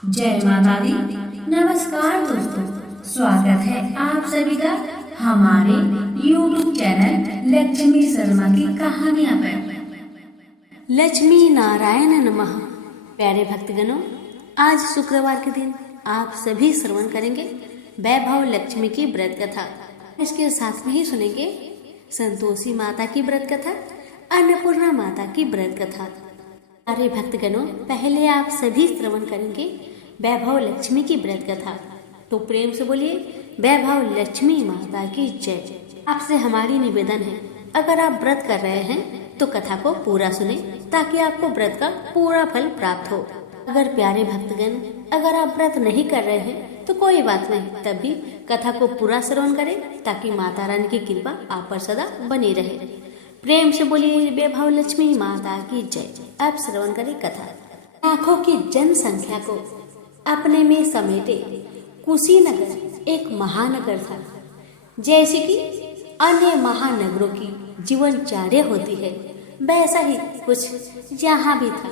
जय माता दी। नमस्कार दोस्तों, स्वागत है आप सभी का हमारे YouTube चैनल लक्ष्मी शर्मा की कहानियां पर। लक्ष्मी नारायण नमः। प्यारे भक्तगणों, आज शुक्रवार के दिन आप सभी श्रवण करेंगे वैभव लक्ष्मी की व्रत कथा। इसके साथ में ही सुनेंगे संतोषी माता की व्रत कथा, अन्नपूर्णा माता की व्रत कथा। प्यारे भक्तगणों, पहले आप सभी श्रवण करेंगे वैभव लक्ष्मी की व्रत कथा। तो प्रेम से बोलिए वैभव लक्ष्मी माता की जय। आपसे हमारी निवेदन है, अगर आप व्रत कर रहे हैं तो कथा को पूरा सुने ताकि आपको व्रत का पूरा फल प्राप्त हो। अगर प्यारे भक्तगण, अगर आप व्रत नहीं कर रहे हैं तो कोई बात नहीं, तब भी कथा को पूरा श्रवण करें ताकि माता रानी की कृपा आप पर सदा बनी रहे। प्रेम से बोलिए वैभव लक्ष्मी माता की जय। अब श्रवण करें कथा। लाखों की जनसंख्या को अपने में समेटे कुशीनगर एक महानगर था। जैसे कि अन्य महानगरों की जीवनचर्या होती है, वैसा ही कुछ यहाँ भी था।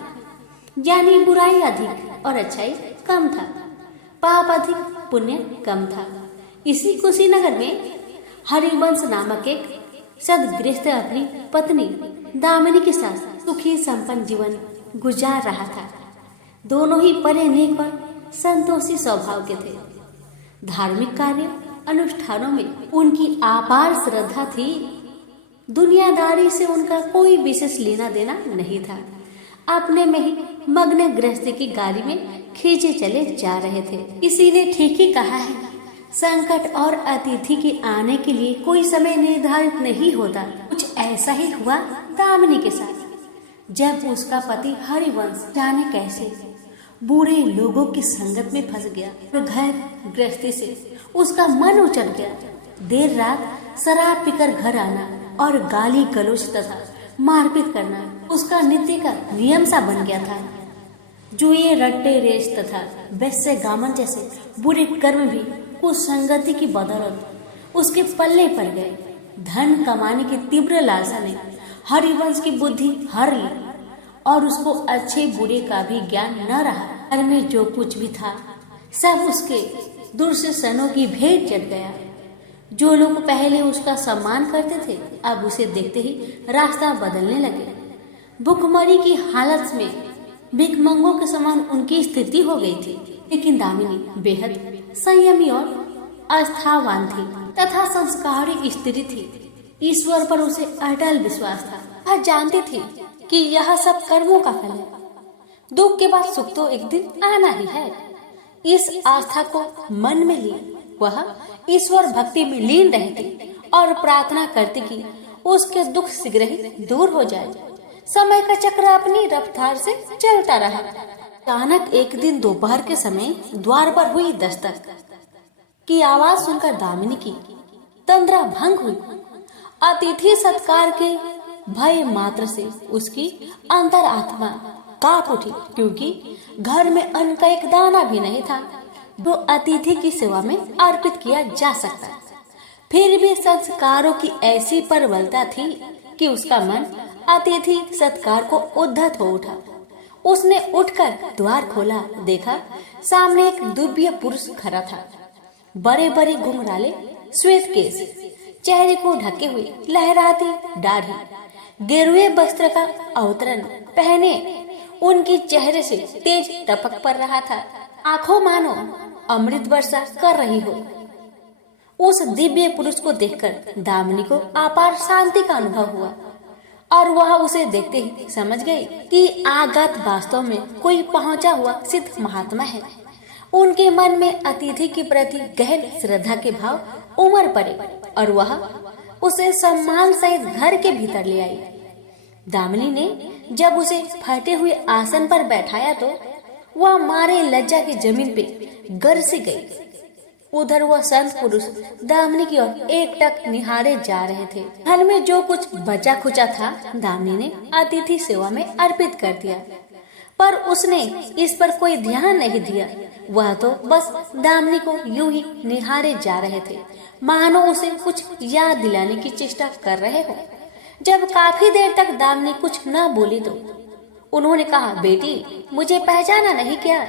यानी बुराई अधिक और अच्छाई कम था, पाप अधिक पुण्य कम था। इसी कुशीनगर में हरिवंश नामक एक सदगृहस्थ अपनी पत्नी दामिनी के साथ सुखी संपन्न जीवन गुजार रहा था। दोनों ही बड़े नेक और संतोषी स्वभाव के थे। धार्मिक कार्य अनुष्ठानों में उनकी अपार श्रद्धा थी। दुनियादारी से उनका कोई विशेष लेना देना नहीं था। अपने में ही मग्न गृहस्थी की गाड़ी में खींचे चले जा रहे थे। इसी ने ठीक ही कहा है, संकट और अतिथि के आने के लिए कोई समय निर्धारित नहीं होता। कुछ ऐसा ही हुआ दामिनी के साथ। जब उसका पति हरिवंश जाने कैसे बुरे लोगों की संगत में फंस गया तो घर गृहस्थी से उसका मन उचट गया। देर रात शराब पीकर घर आना और गाली गलौज तथा मारपीट करना उसका नित्य का नियम सा बन गया था। जुए, रट्टे, रेस तथा वैश्य गामन जैसे बुरे कर्म भी कुछ संगति की बदौलत उसके पल्ले पड़ गए। धन कमाने की तीव्र लालसा ने हरिवंश की बुद्धि हर ली और उसको अच्छे बुरे का भी ज्ञान न रहा। घर में जो कुछ भी था सब उसके दुर्शनों की भेंट चढ़ गया। जो लोग पहले उसका सम्मान करते थे अब उसे देखते ही रास्ता बदलने लगे। भूखमरी की हालत में भिखमंगों के समान उनकी स्थिति हो गई थी। लेकिन दामिनी बेहद संयमी और आस्थावान थी तथा संस्कारी स्त्री थी। ईश्वर पर उसे अटल विश्वास था। वह जानती थी कि यह सब कर्मों का फल है। दुख के बाद सुख तो एक दिन आना ही है। इस आस्था को मन में ली वह ईश्वर भक्ति में लीन रहती और प्रार्थना करती कि उसके दुख शीघ्र ही दूर हो जाए। समय का चक्र अपनी रफ्तार से चलता रहा। अचानक एक दिन दोपहर के समय द्वार पर हुई दस्तक की आवाज सुनकर दामिनी की तंद्रा भंग हुई। अतिथि सत्कार के भय मात्र से उसकी अंतरात्मा कांप उठी, क्योंकि घर में अन्न का एक दाना भी नहीं था जो अतिथि की सेवा में अर्पित किया जा सकता। फिर भी संस्कारों की ऐसी प्रबलता थी कि उसका मन अतिथि सत्कार को उद्धत हो उठा। उसने उठकर द्वार खोला, देखा सामने एक दिव्य पुरुष खड़ा था। बड़े बड़े घुंघराले श्वेत केश, चेहरे को ढके हुए लहराती दाढ़ी, गेरुए वस्त्र का अवतरण पहने उनके चेहरे से तेज टपक पड़ रहा था। आंखों मानो अमृत वर्षा कर रही हो। उस दिव्य पुरुष को देखकर दामिनी को अपार शांति का अनुभव हुआ और वह उसे देखते ही समझ गई कि आगत वास्तव में कोई पहुंचा हुआ सिद्ध महात्मा है। उनके मन में अतिथि के प्रति गहन श्रद्धा के भाव उमड़ पड़े और वह उसे सम्मान सहित घर के भीतर ले आई। दामिनी ने जब उसे फटे हुए आसन पर बैठाया तो वह मारे लज्जा की जमीन पे गिर सी गई। उधर वह संत पुरुष दामिनी की ओर एकटक निहारे जा रहे थे। घर में जो कुछ बचा खुचा था दामिनी ने अतिथि सेवा में अर्पित कर दिया, पर उसने इस पर कोई ध्यान नहीं दिया। वह तो बस दामिनी को यूं ही निहारे जा रहे थे, मानो उसे कुछ याद दिलाने की चेष्टा कर रहे हो। जब काफी देर तक दामिनी कुछ न बोली तो उन्होंने कहा, बेटी मुझे पहचाना नहीं क्या?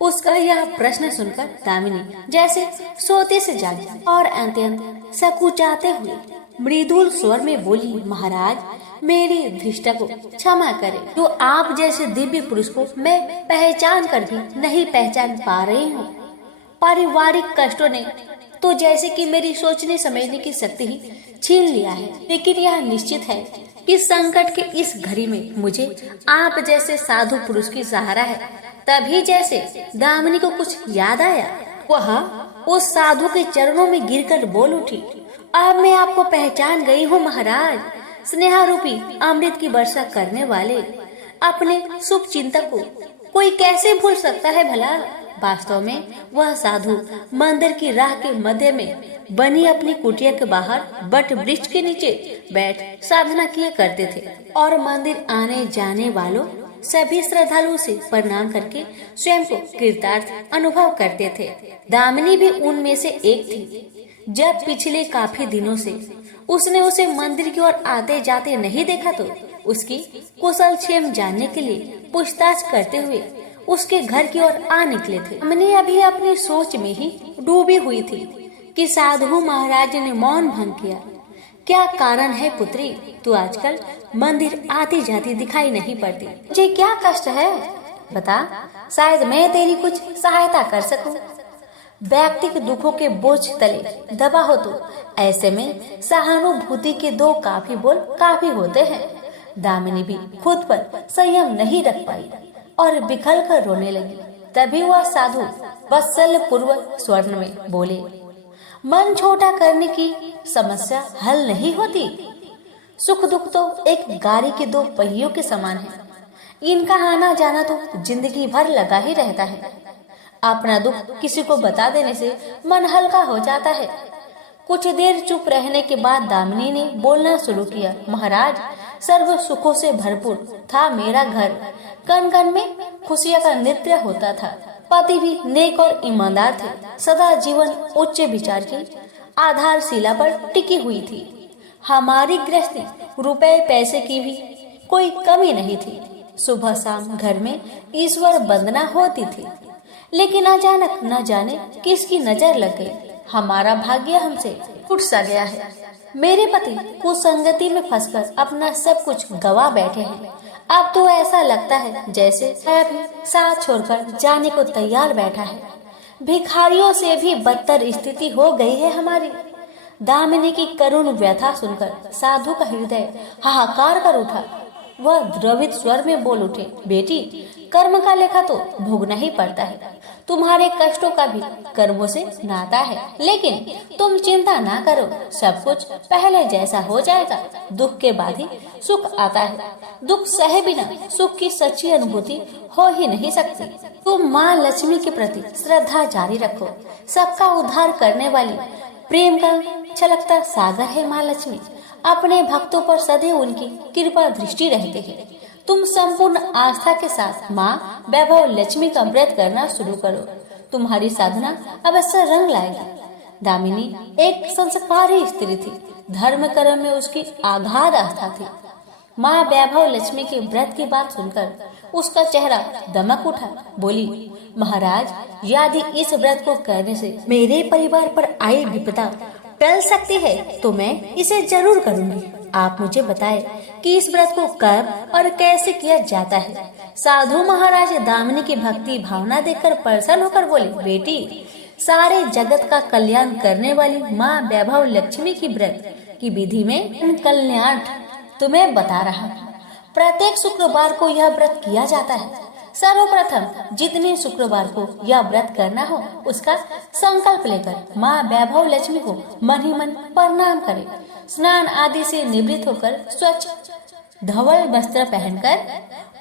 उसका यह प्रश्न सुनकर दामिनी जैसे सोते से जागी और अत्यंत सकुचाते हुए मृदुल स्वर में बोली, महाराज मेरी धृष्टा को क्षमा करें, जो आप जैसे दिव्य पुरुष को मैं पहचान कर भी नहीं पहचान पा रही हूँ। पारिवारिक कष्टों ने तो जैसे कि मेरी सोचने समझने की शक्ति ही छीन लिया है, लेकिन यह निश्चित है कि संकट के इस घड़ी में मुझे आप जैसे साधु पुरुष की सहारा है। तभी जैसे दामिनी को कुछ याद आया, वह उस साधु के चरणों में गिरकर बोल उठी, अब मैं आपको पहचान गई हूँ महाराज। स्नेहारूपी अमृत की वर्षा करने वाले अपने शुभ चिंतक को कोई कैसे भूल सकता है भला। वास्तव में वह साधु मंदिर की राह के मध्य में बनी अपनी कुटिया के बाहर बट वृक्ष के नीचे बैठ साधना किया करते थे और मंदिर आने जाने वालों सभी श्रद्धालुओं से प्रणाम करके स्वयं को कृतार्थ अनुभव करते थे। दामिनी भी उनमें से एक थी। जब पिछले काफी दिनों से उसने उसे मंदिर की ओर आते जाते नहीं देखा तो उसकी कुशल क्षेम जानने के लिए पूछताछ करते हुए उसके घर की ओर आ निकले थे। हमने अभी अपनी सोच में ही डूबी हुई थी कि साधु महाराज ने मौन भंग किया। क्या कारण है पुत्री, तू आजकल मंदिर आती जाती दिखाई नहीं पड़ती? मुझे क्या कष्ट है बता, शायद मैं तेरी कुछ सहायता कर सकूं। व्यक्तिगत दुखों के बोझ तले दबा हो तो ऐसे में सहानुभूति के दो काफी बोल काफी होते हैं। दामिनी भी खुद पर संयम नहीं रख पाई और बिखर कर रोने लगी। तभी वह साधु वत्सल पूर्वक स्वर्ण में बोले, मन छोटा करने की समस्या हल नहीं होती। सुख दुख तो एक गाड़ी के दो पहियों के समान है, इनका आना जाना तो जिंदगी भर लगा ही रहता है। अपना दुख किसी को बता देने से मन हल्का हो जाता है। कुछ देर चुप रहने के बाद दामिनी ने बोलना शुरू किया, महाराज सर्व सुखों से भरपूर था मेरा घर, कण कण में खुशियों का नृत्य होता था। पति भी नेक और ईमानदार थे, सदा जीवन उच्च विचार की आधारशिला पर टिकी हुई थी। हमारी गृहस्थी रुपए पैसे की भी कोई कमी नहीं थी। सुबह शाम घर में ईश्वर वंदना होती थी, लेकिन अचानक न जाने किसकी नजर लग गई। हमारा भाग्य हमसे टूट सा गया है। मेरे पति कुसंगति में फंसकर अपना सब कुछ गवा बैठे हैं। अब तो ऐसा लगता है जैसे वह भी साथ छोड़कर जाने को तैयार बैठा है। भिखारियों से भी बदतर स्थिति हो गई है हमारी। दामिनी की करुण व्यथा सुनकर साधु का हृदय हाहाकार कर उठा। वह द्रवित स्वर में बोल उठे, बेटी कर्म का लेखा तो भोगना ही पड़ता है। तुम्हारे कष्टों का भी कर्मों से नाता है, लेकिन तुम चिंता ना करो, सब कुछ पहले जैसा हो जाएगा। दुख के बाद ही सुख आता है। दुख सहे बिना सुख की सच्ची अनुभूति हो ही नहीं सकती। तुम माँ लक्ष्मी के प्रति श्रद्धा जारी रखो। सबका उद्धार करने वाली प्रेम का छलकता सागर है माँ लक्ष्मी। अपने भक्तों पर सदैव उनकी कृपा दृष्टि रहती है। तुम संपूर्ण आस्था के साथ माँ वैभव लक्ष्मी का व्रत करना शुरू करो। तुम्हारी साधना अवश्य रंग लाएगी। दामिनी एक संस्कारी स्त्री थी। धर्म कर्म में उसकी आगाध आस्था थी। माँ वैभव लक्ष्मी के व्रत की बात सुनकर उसका चेहरा दमक उठा। बोली, महाराज यदि इस व्रत को करने से मेरे परिवार पर आई विपदा टल सकती है तो मैं इसे जरूर करूंगी। आप मुझे बताएं कि इस व्रत को कब और कैसे किया जाता है। साधु महाराज दामिनी की भक्ति भावना देखकर प्रसन्न होकर बोले, बेटी सारे जगत का कल्याण करने वाली माँ वैभव लक्ष्मी की व्रत की विधि में कल्याण तुम्हें बता रहा हूँ। प्रत्येक शुक्रवार को यह व्रत किया जाता है। सर्वप्रथम जितने शुक्रवार को यह व्रत करना हो उसका संकल्प लेकर माँ वैभव लक्ष्मी को मन ही मन प्रणाम करें। स्नान आदि से निवृत्त होकर स्वच्छ धवल वस्त्र पहनकर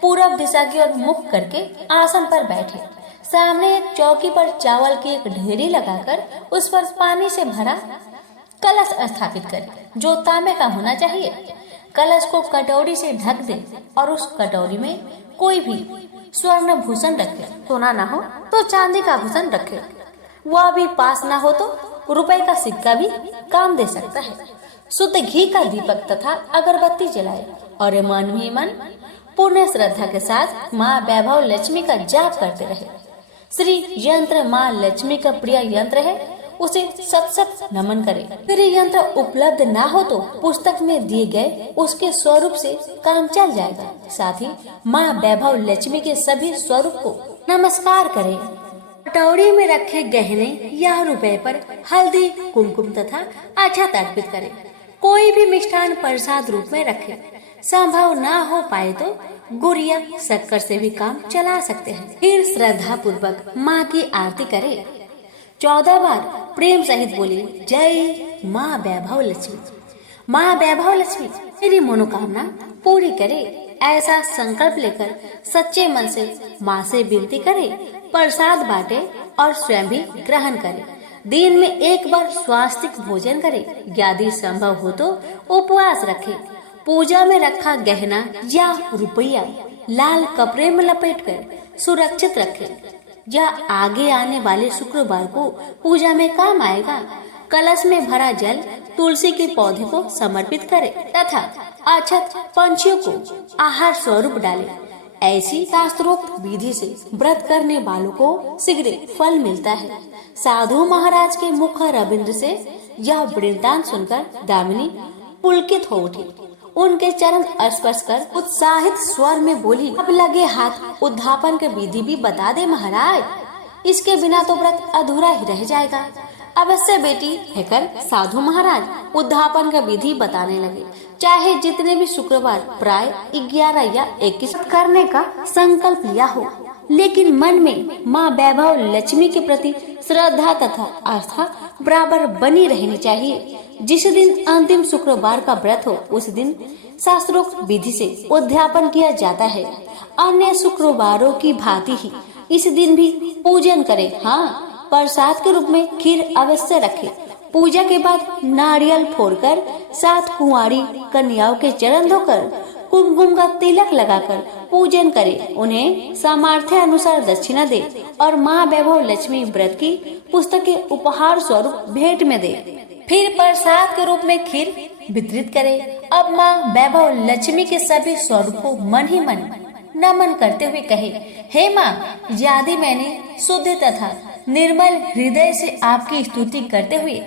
पूरब दिशा की ओर मुख करके आसन पर बैठे। सामने एक चौकी पर चावल की एक ढेरी लगाकर उस पर पानी से भरा कलश स्थापित करें, जो तांबे का होना चाहिए। कलश को कटोरी से ढक दे और उस कटोरी में कोई भी स्वर्ण भूषण रखे। सोना ना हो तो चांदी का भूषण रखे। वह भी पास ना हो तो रुपए का सिक्का भी काम दे सकता है। शुद्ध घी का दीपक तथा अगरबत्ती जलाए और मन ही मन पूर्ण श्रद्धा के साथ माँ वैभव लक्ष्मी का जाप करते रहे। श्री यंत्र माँ लक्ष्मी का प्रिय यंत्र है, उसे सत सत नमन करें। श्री यंत्र उपलब्ध ना हो तो पुस्तक में दिए गए उसके स्वरूप से काम चल जाएगा। साथ ही माँ वैभव लक्ष्मी के सभी स्वरूप को नमस्कार करें। कटोरी में रखे गहने या रुपए पर हल्दी, कुमकुम तथा अक्षत अर्पित करें। कोई भी मिष्ठान प्रसाद रूप में रखें। संभव ना हो पाए तो गुड़ या शक्कर से भी काम चला सकते हैं। फिर श्रद्धा पूर्वक माँ की आरती करें। 14 बार प्रेम सहित बोलिए, जय माँ वैभव लक्ष्मी। माँ वैभव लक्ष्मी मेरी मनोकामना पूरी करे, ऐसा संकल्प लेकर सच्चे मन से माँ से विनती करे। प्रसाद बांटे और स्वयं भी ग्रहण करे। दिन में एक बार स्वास्तिक भोजन करे। यदि संभव हो तो उपवास रखे। पूजा में रखा गहना या रुपया लाल कपड़े में लपेटकर सुरक्षित रखे। यह आगे आने वाले शुक्रवार को पूजा में काम आएगा। कलश में भरा जल तुलसी के पौधे को समर्पित करें तथा अक्षत पंछियों को आहार स्वरूप डालें। ऐसी शास्त्रोक्त विधि से व्रत करने वालों को शीघ्र फल मिलता है। साधु महाराज के मुख रविंद्र से यह वृत्तांत सुनकर दामिनी पुलकित हो उठी। उनके चरण स्पर्श कर उत्साहित स्वर में बोली, अब लगे हाथ उद्धापन की विधि भी बता दे महाराज, इसके बिना तो व्रत अधूरा ही रह जाएगा। अवश्य बेटी, कहकर साधु महाराज उद्धापन का विधि बताने लगे। चाहे जितने भी शुक्रवार प्राय 11 या 21 करने का संकल्प लिया हो, लेकिन मन में माँ वैभव लक्ष्मी के प्रति श्रद्धा तथा आस्था बराबर बनी रहनी चाहिए। जिस दिन अंतिम शुक्रवार का व्रत हो, उस दिन शास्त्रोक्त विधि से उद्यापन किया जाता है। अन्य शुक्रवारों की भांति ही इस दिन भी पूजन करें। हाँ, प्रसाद के रूप में खीर अवश्य रखें। पूजा के बाद नारियल फोड़कर 7 कुंवारी कन्याओं के चरण धोकर कुमकुम का तिलक लगाकर पूजन करें। उन्हें सामर्थ्य अनुसार दक्षिणा दे और माँ वैभव लक्ष्मी व्रत की पुस्तकें उपहार स्वरूप भेंट में दे। फिर प्रसाद के रूप में खीर वितरित करें। अब माँ वैभव लक्ष्मी के सभी स्वरूप को मन ही मन नमन करते हुए कहे, हे माँ, यदि मैंने शुद्ध तथा निर्मल हृदय से आपकी स्तुति करते हुए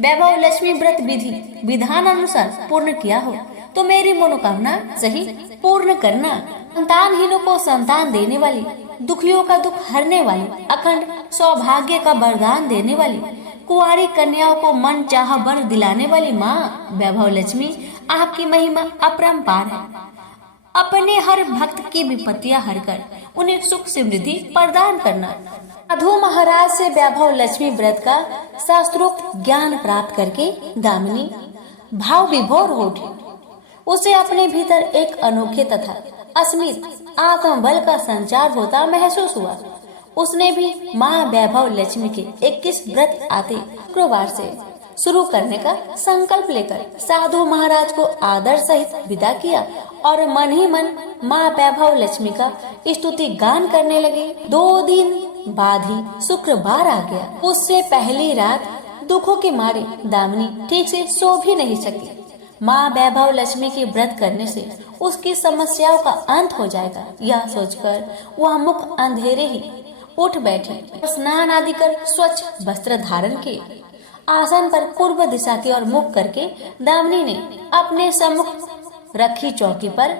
वैभव लक्ष्मी व्रत विधि विधान अनुसार पूर्ण किया हो तो मेरी मनोकामना सही पूर्ण करना। संतानहीनों को संतान देने वाली, दुखियों का दुख हरने वाली, अखंड सौभाग्य का वरदान देने वाली, कुंवारी कन्याओं को मन चाह वर दिलाने वाली माँ वैभव लक्ष्मी, आपकी महिमा अपरंपार है। अपने हर भक्त की विपत्तियां हरकर उन्हें सुख समृद्धि प्रदान करना। साधु महाराज से वैभव लक्ष्मी व्रत का शास्त्रोक्त ज्ञान प्राप्त करके दामिनी भाव विभोर हो उठी। उसे अपने भीतर एक अनोखे तथा अस्मित आत्मबल का संचार होता महसूस हुआ। उसने भी माँ वैभव लक्ष्मी के 21 व्रत आते शुक्रवार से शुरू करने का संकल्प लेकर साधु महाराज को आदर सहित विदा किया और मन ही मन माँ वैभव लक्ष्मी का स्तुति गान करने लगे। 2 दिन बाद ही शुक्रवार आ गया। उससे पहली रात दुखों के मारे दामिनी ठीक से सो भी नहीं सकी। माँ वैभव लक्ष्मी के व्रत करने से उसकी समस्याओं का अंत हो जाएगा, यह सोचकर वह मुख अंधेरे ही उठ बैठी। स्नान आदि कर स्वच्छ वस्त्र धारण के आसन पर पूर्व दिशा की ओर मुख करके दामिनी ने अपने सम्मुख रखी चौकी पर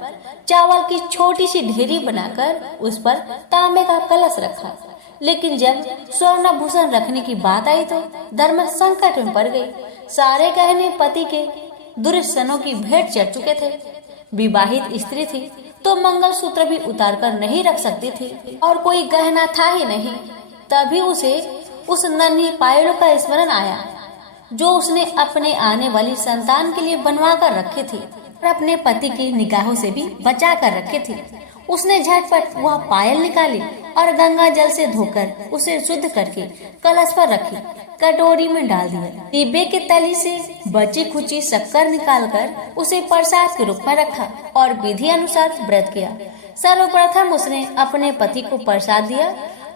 चावल की छोटी सी ढेरी बनाकर उस पर तांबे का कलश रखा। लेकिन जब स्वर्ण भूषण रखने की बात आई तो धर्म संकट में पड़ गई। सारे गहने पति के दुर्सनों की भेंट चढ़ चुके थे। विवाहित स्त्री थी तो मंगल सूत्र भी उतार कर नहीं रख सकती थी और कोई गहना था ही नहीं। तभी उसे उस नन्ही पायलों का स्मरण आया जो उसने अपने आने वाली संतान के लिए बनवा कर रखे थे और अपने पति की निगाहों से भी बचा कर रखे थे। उसने झटपट वह पायल निकाली और गंगा जल से धोकर उसे शुद्ध करके कलश पर रखी, कटोरी में डाल दिया। डिब्बे के तली से बची खुची शक्कर निकालकर उसे प्रसाद के रूप में रखा और विधि अनुसार व्रत किया। सर्वप्रथम उसने अपने पति को प्रसाद दिया।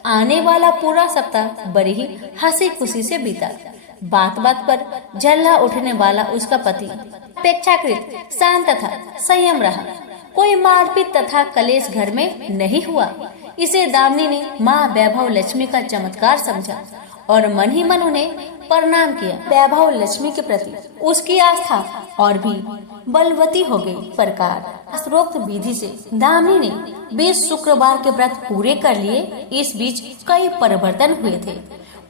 आने वाला पूरा सप्ताह बड़ी ही हंसी खुशी से बीता। बात बात पर झल्ला उठने वाला उसका पति अपेक्षाकृत शांत तथा संयम रहा। कोई मारपीट तथा कलेश घर में नहीं हुआ। इसे दामिनी ने माँ वैभव लक्ष्मी का चमत्कार समझा और मन ही मन उन्हें प्रणाम किया। वैभव लक्ष्मी के प्रति उसकी आस्था और भी बलवती हो गई। प्रकार शास्त्रोक्त विधि से दामिनी ने 20 शुक्रवार के व्रत पूरे कर लिए। इस बीच कई परिवर्तन हुए थे।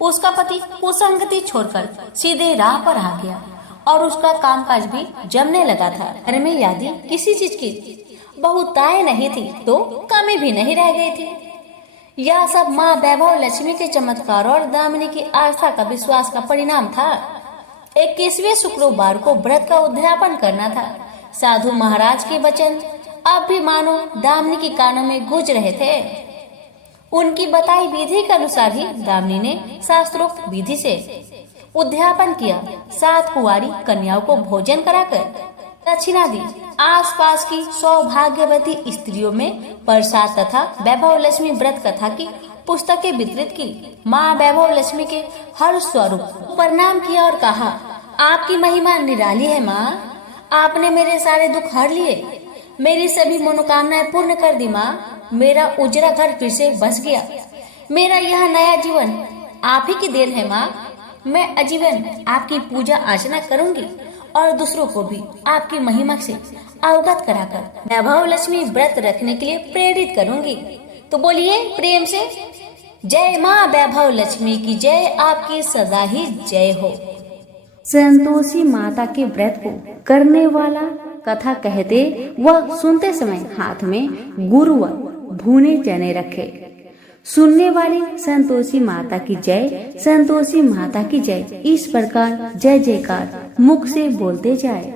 उसका पति कुसंगति छोड़कर सीधे राह पर आ गया और उसका कामकाज भी जमने लगा था। घर में यदि किसी चीज की बहुतायत नहीं थी तो कमी भी नहीं रह गई थी। यह सब माँ वैभव लक्ष्मी के चमत्कार और दामिनी की आस्था का विश्वास का परिणाम था। 21वें शुक्रवार को व्रत का उद्यापन करना था। साधु महाराज के वचन अब भी मानो दामिनी के कानों में गूंज रहे थे। उनकी बताई विधि के अनुसार ही दामिनी ने शास्त्रोक्त विधि से उद्यापन किया। 7 कुंवारी कन्याओं को भोजन कराकर दक्षिणा दी। आसपास की सौभाग्यवती स्त्रियों में प्रसाद तथा वैभव लक्ष्मी व्रत कथा की पुस्तकें वितरित की। माँ वैभव लक्ष्मी के हर स्वरूप प्रणाम किया और कहा, आपकी महिमा निराली है माँ। आपने मेरे सारे दुख हर लिए, मेरी सभी मनोकामनाएं पूर्ण कर दी माँ। मेरा उजरा घर फिर से बस गया। मेरा यह नया जीवन आप ही की देन है माँ। मैं आजीवन आपकी पूजा अर्चना करूंगी और दूसरों को भी आपकी महिमा से अवगत कराकर वैभव लक्ष्मी व्रत रखने के लिए प्रेरित करूंगी। तो बोलिए प्रेम से, जय माँ वैभव लक्ष्मी की जय, आपकी सदा ही जय हो। संतोषी माता के व्रत को करने वाला कथा कहते वह सुनते समय हाथ में गुड़ व भुने चने रखे। सुनने वाली संतोषी माता की जय, संतोषी माता की जय, इस प्रकार जय जयकार मुख से बोलते जाए।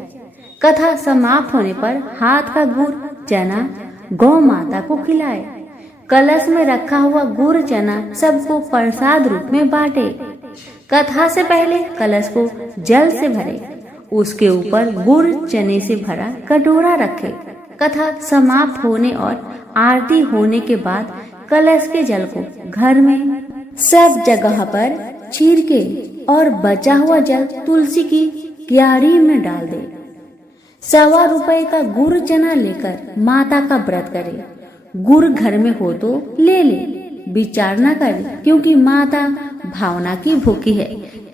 कथा समाप्त होने पर हाथ का गुड़ चना गौ माता को खिलाए। कलश में रखा हुआ गुड़ चना सबको प्रसाद रूप में बांटे। कथा से पहले कलश को जल से भरे, उसके ऊपर गुड़ चने से भरा कटोरा रखे। कथा समाप्त होने और आरती होने के बाद कलश के जल को घर में सब जगह पर छिड़के और बचा हुआ जल तुलसी की क्यारी में डाल दे। 1.25 रुपए का गुड़ चना लेकर माता का व्रत करे। गुड़ घर में हो तो ले ले, विचार न करे, क्योंकि माता भावना की भूखी है।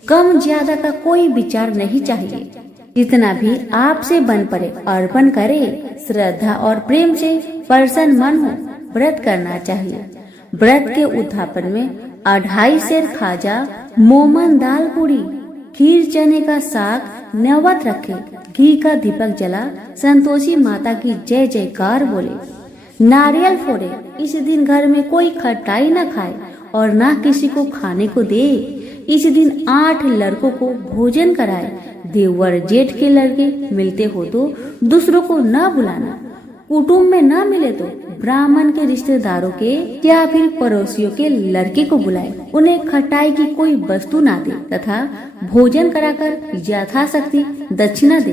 कम ज्यादा का कोई विचार नहीं चाहिए। जितना भी आपसे बन पड़े अर्पण करे। श्रद्धा और प्रेम से प्रसन्न मन हो व्रत करना चाहिए। व्रत के उद्यापन में 2.5 सेर खाजा, मोमन दाल पूरी, खीर चने का साग नैवेद्य रखे। घी का दीपक जला संतोषी माता की जय जयकार बोले। नारियल फोड़े। इस दिन घर में कोई खटाई न खाए और न किसी को खाने को दे। इस दिन 8 लड़कों को भोजन कराए। देवर जेठ के लड़के मिलते हो तो दूसरों को न बुलाना। कुटुंब में न मिले तो ब्राह्मण के रिश्तेदारों के या फिर पड़ोसियों के लड़के को बुलाए। उन्हें खटाई की कोई वस्तु ना दे तथा भोजन कराकर यथाशक्ति दक्षिणा दे।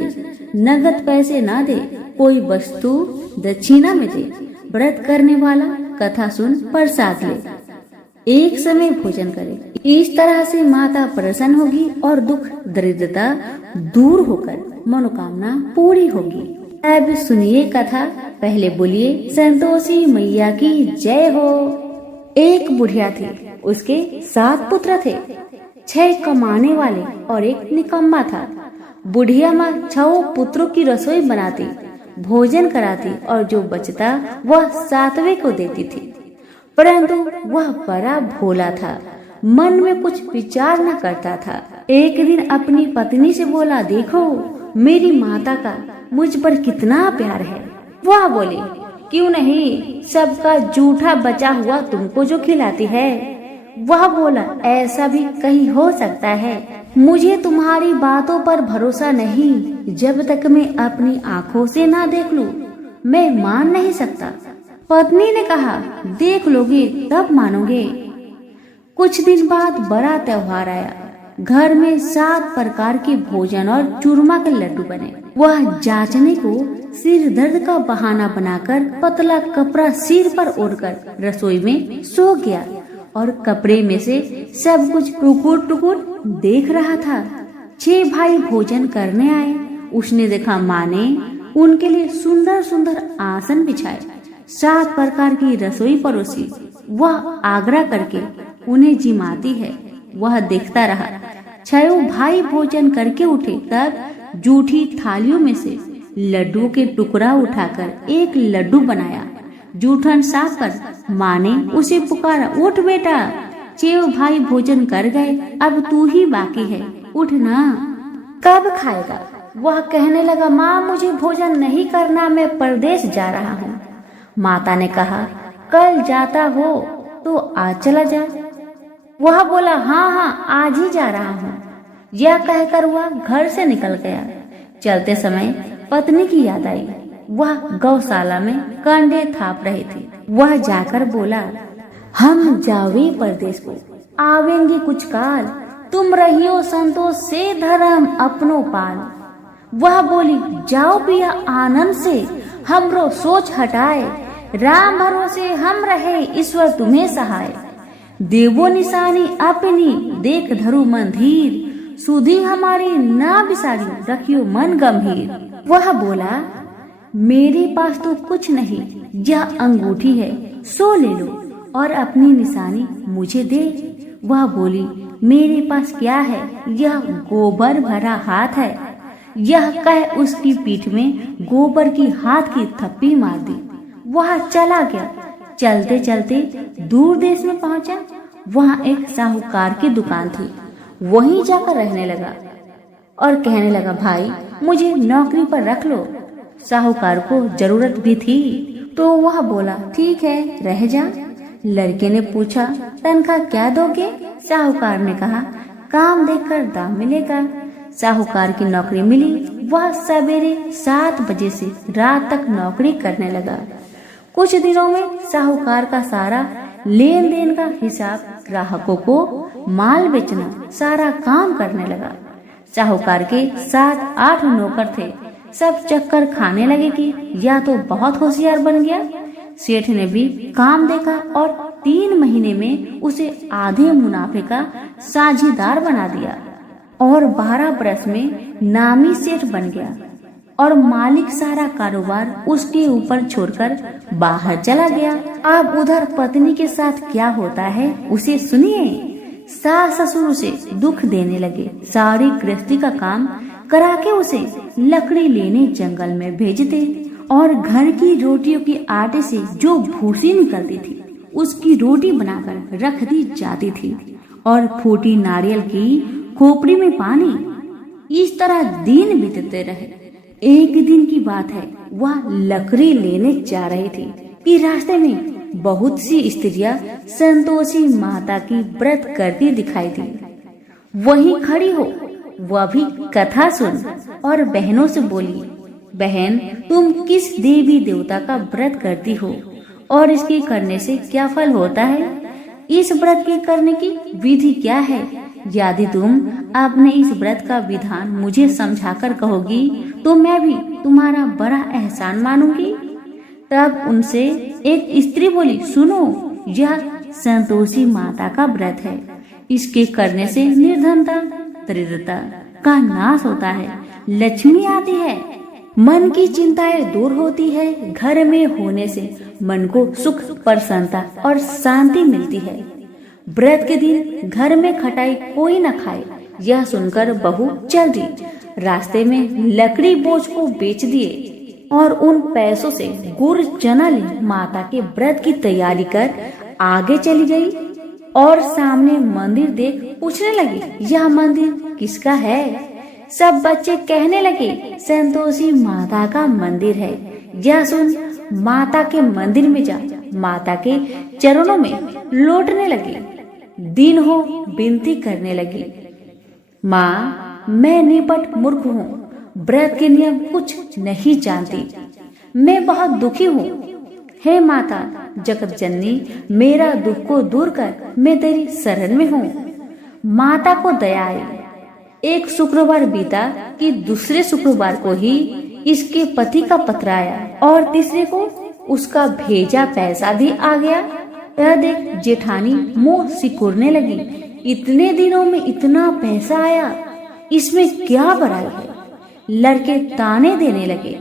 नगद पैसे ना दे, कोई वस्तु दक्षिणा में दे। व्रत करने वाला कथा सुन प्रसाद ले, एक समय भोजन करे। इस तरह से माता प्रसन्न होगी और दुख दरिद्रता दूर होकर मनोकामना पूरी होगी। अब सुनिए कथा। पहले बोलिए संतोषी मैया की जय हो। एक बुढ़िया थी, उसके 7 पुत्र थे। 6 कमाने वाले और एक निकम्मा था। बुढ़िया माँ 6 पुत्रों की रसोई बनाती, भोजन कराती और जो बचता वह 7वें को देती थी। परंतु वह बड़ा भोला था, मन में कुछ विचार न करता था। एक दिन अपनी पत्नी से बोला, देखो मेरी माता का मुझ पर कितना प्यार है। वह बोली, क्यों नहीं, सबका जूठा बचा हुआ तुमको जो खिलाती है। वह बोला, ऐसा भी कहीं हो सकता है। मुझे तुम्हारी बातों पर भरोसा नहीं। जब तक मैं अपनी आँखों से ना देख लूं, मैं मान नहीं सकता। पत्नी ने कहा, देख लोगे तब मानोगे। कुछ दिन बाद बड़ा त्योहार आया। घर में 7 प्रकार के भोजन और चूरमा के लड्डू बने। वह जांचने को सिर दर्द का बहाना बनाकर पतला कपड़ा सिर पर ओढ़कर रसोई में सो गया और कपड़े में से सब कुछ टुकुर टुकुर देख रहा था। 6 भाई भोजन करने आए। उसने देखा माँ ने उनके लिए सुंदर सुंदर आसन बिछाए, 7 प्रकार की रसोई परोसी, वह आग्रह करके उन्हें जिमाती है। वह देखता रहा। छयो भाई भोजन करके उठे तब जूठी थालियों में से लड्डू के टुकड़ा उठाकर एक लड्डू बनाया। जूठन साफ कर माँ ने उसे पुकारा, उठ बेटा, छयो भाई भोजन कर गए, अब तू ही बाकी है, उठ ना। कब खाएगा? वह कहने लगा, माँ मुझे भोजन नहीं करना, मैं परदेश जा रहा हूँ। माता ने कहा, कल जाता हो तो आज चला जा। वह बोला, हाँ हाँ आज ही जा रहा हूँ। यह कहकर वह घर से निकल गया। चलते समय पत्नी की याद आई। वह गौशाला में कंडे थाप रही थी। वह जाकर बोला, हम जावे परदेश को, आवेंगे कुछ काल, तुम रहियो संतोष से धर्म अपनो पाल। वह बोली, जाओ पिया आनंद से, हमरो सोच हटाए, राम भरोसे हम रहे, ईश्वर तुम्हें सहाय। देवो निशानी अपनी, देख धरु मन धीर, सुधी हमारी ना बिसारी, रखियो मन गंभीर। वह बोला, मेरे पास तो कुछ नहीं, यह अंगूठी है, सो ले लो और अपनी निशानी मुझे दे। वह बोली, मेरे पास क्या है, यह गोबर भरा हाथ है। यह कह उसकी पीठ में गोबर की हाथ की थप्पी मार दी। वह चला गया। चलते चलते दूर देश में पहुंचा। वहाँ एक साहूकार की दुकान थी। वहीं जाकर रहने लगा और कहने लगा, भाई मुझे नौकरी पर रख लो। साहूकार को जरूरत भी थी तो वह बोला, ठीक है रह जा। लड़के ने पूछा, तनख्वाह क्या दोगे? साहूकार ने कहा, काम देखकर दाम मिलेगा। साहूकार की नौकरी मिली। वह सवेरे 7 बजे से रात तक नौकरी करने लगा। कुछ दिनों में साहूकार का सारा लेन देन का हिसाब, ग्राहकों को माल बेचना, सारा काम करने लगा। साहूकार के 7-8 नौकर थे। सब चक्कर खाने लगे कि या तो बहुत होशियार बन गया। सेठ ने भी काम देखा और 3 महीने में उसे आधे मुनाफे का साझेदार बना दिया और 12 बरस में नामी सेठ बन गया और मालिक सारा कारोबार उसके ऊपर छोड़कर बाहर चला गया। अब उधर पत्नी के साथ क्या होता है उसे सुनिए। सास ससुर उसे दुख देने लगे। सारी गृहस्थी का काम करा के उसे लकड़ी लेने जंगल में भेजते और घर की रोटियों के आटे से जो भूसी निकलती थी उसकी रोटी बनाकर रख दी जाती थी और फूटी नारियल की खोपड़ी में पानी। इस तरह दिन बीतते रहे। एक दिन की बात है, वह लकड़ी लेने जा रही थी कि रास्ते में बहुत सी स्त्रियां संतोषी माता की व्रत करती दिखाई दी। वहीं खड़ी हो वह भी कथा सुन और बहनों से बोली, बहन तुम किस देवी देवता का व्रत करती हो और इसके करने से क्या फल होता है? इस व्रत के करने की विधि क्या है? यदि तुम अपने इस व्रत का विधान मुझे समझाकर कहोगी तो मैं भी तुम्हारा बड़ा एहसान मानूंगी। तब उनसे एक स्त्री बोली, सुनो, यह संतोषी माता का व्रत है। इसके करने से निर्धनता, दरिद्रता का नाश होता है, लक्ष्मी आती है, मन की चिंताएं दूर होती है, घर में होने से मन को सुख, प्रसन्नता और शांति मिलती है। व्रत के दिन घर में खटाई कोई न खाए। यह सुनकर बहू चल दी। रास्ते में लकड़ी बोझ को बेच दिए और उन पैसों से गुड़ चना ले माता के व्रत की तैयारी कर आगे चली गई और सामने मंदिर देख पूछने लगी, यह मंदिर किसका है? सब बच्चे कहने लगे, संतोषी माता का मंदिर है। यह सुन माता के मंदिर में जा माता के चरणों में लौटने लगी। दिन हो विनती करने लगी, माँ मैं निपट मूर्ख हूँ, व्रत के नियम कुछ नहीं जानती, मैं बहुत दुखी हूँ। हे माता जगत जननी, मेरा दुख को दूर कर, मैं तेरी शरण में हूँ। माता को दया आई। एक शुक्रवार बीता कि दूसरे शुक्रवार को ही इसके पति का पत्र आया और तीसरे को उसका भेजा पैसा भी आ गया। यह देख जेठानी मुंह सिकुड़ने लगी, इतने दिनों में इतना पैसा आया, इसमें क्या बुराई है? लड़के ताने देने लगे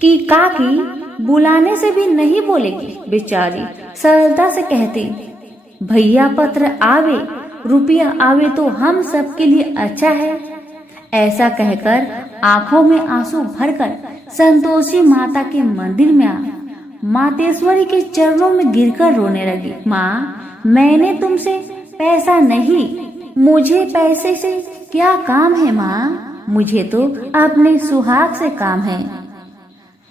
कि काकी बुलाने से भी नहीं बोलेगी। बेचारी सरलता से कहती, भैया पत्र आवे, रुपया आवे तो हम सबके लिए अच्छा है। ऐसा कहकर आंखों में आंसू भरकर संतोषी माता के मंदिर में आ मातेश्वरी के चरणों में गिरकर रोने लगी। माँ, मैंने तुमसे पैसा नहीं, मुझे पैसे से क्या काम है माँ, मुझे तो अपने सुहाग से काम है।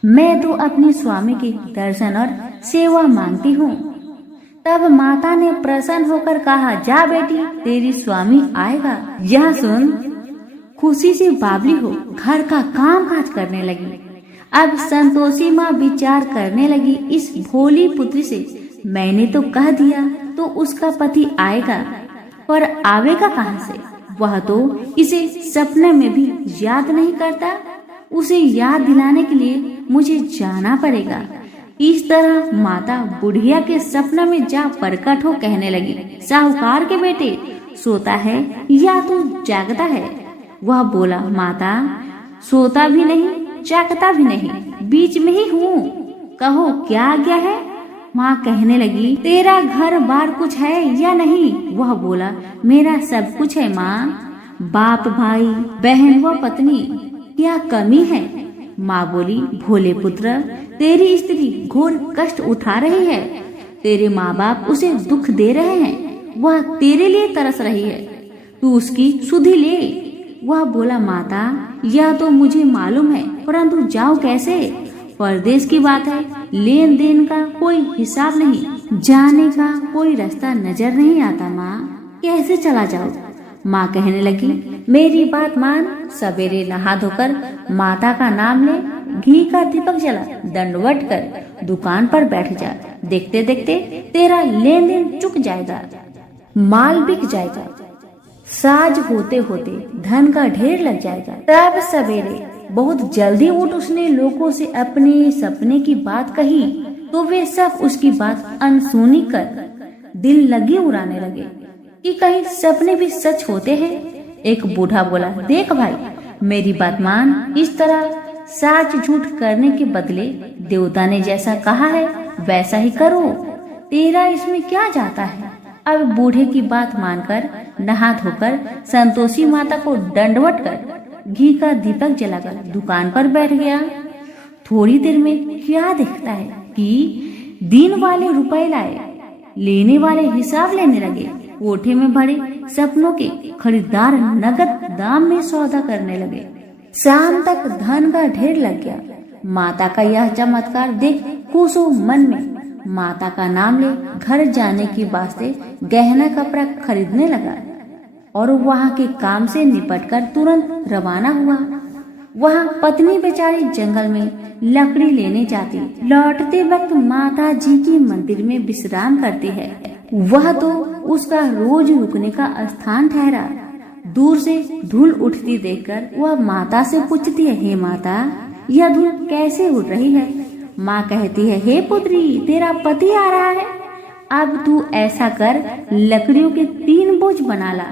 मैं तो अपने स्वामी के दर्शन और सेवा मांगती हूँ। तब माता ने प्रसन्न होकर कहा, जा बेटी, तेरी स्वामी आएगा। यह सुन खुशी से बावली हो घर का काम काज करने लगी। अब संतोषी माँ विचार करने लगी, इस भोली पुत्री से मैंने तो कह दिया तो उसका पति आएगा, पर आवेगा कहाँ से? वह तो इसे सपने में भी याद नहीं करता। उसे याद दिलाने के लिए मुझे जाना पड़ेगा। इस तरह माता बुढ़िया के सपने में जा प्रकट हो कहने लगी, साहूकार के बेटे, सोता है या तू जागता है? वह बोला, माता, सोता भी नहीं जागता भी नहीं, बीच में ही हूँ, कहो क्या आज्ञा है? माँ कहने लगी, तेरा घर बार कुछ है या नहीं? वह बोला, मेरा सब कुछ है माँ, बाप भाई बहन व पत्नी, क्या कमी है? माँ बोली, भोले पुत्र, तेरी स्त्री घोर कष्ट उठा रही है, तेरे माँ बाप उसे दुख दे रहे हैं, वह तेरे लिए तरस रही है, तू उसकी सुधि ले। वह बोला, माता, यह तो मुझे मालूम है, परंतु जाओ कैसे? परदेश की बात है, लेन देन का कोई हिसाब नहीं, जाने का कोई रास्ता नजर नहीं आता माँ, कैसे चला जाओ? माँ कहने लगी, मेरी बात मान, सवेरे नहा धोकर माता का नाम ले, घी का दीपक जला, दंडवत कर दुकान पर बैठ जा, देखते देखते तेरा लेन देन चुक जाएगा, माल बिक जाएगा, साज होते होते धन का ढेर लग जाएगा। तब सवेरे बहुत जल्दी उठ उसने लोगों से अपने सपने की बात कही, तो वे सब उसकी बात अनसुनी कर दिल लगी उड़ाने लगे कि कहीं सपने भी सच होते हैं। एक बूढ़ा बोला, देख भाई, मेरी बात मान, इस तरह साच झूठ करने के बदले देवता ने जैसा कहा है वैसा ही करो, तेरा इसमें क्या जाता है? अब बूढ़े की बात मानकर नहा धोकर संतोषी माता को दंडवत कर घी का दीपक जलाकर दुकान पर बैठ गया। थोड़ी देर में क्या देखता है कि दिन वाले रुपए लाए, लेने वाले हिसाब लेने लगे, कोठे में भरे सपनों के खरीदार नगद दाम में सौदा करने लगे। शाम तक धन का ढेर लग गया। माता का यह चमत्कार देख खुशो मन में माता का नाम ले घर जाने की वास्ते गहना कपड़ा खरीदने लगा और वहाँ के काम से निपटकर तुरंत रवाना हुआ। वहाँ पत्नी बेचारी जंगल में लकड़ी लेने जाती, लौटते वक्त माता जी की मंदिर में विश्राम करती है। वह तो उसका रोज रुकने का स्थान ठहरा। दूर से धूल उठती देखकर वह माता से पूछती है, हे माता, यह धूल कैसे उड़ रही है? माँ कहती है, हे पुत्री, तेरा पति आ रहा है, अब तू ऐसा कर, लकड़ियों के 3 बोझ बना ला,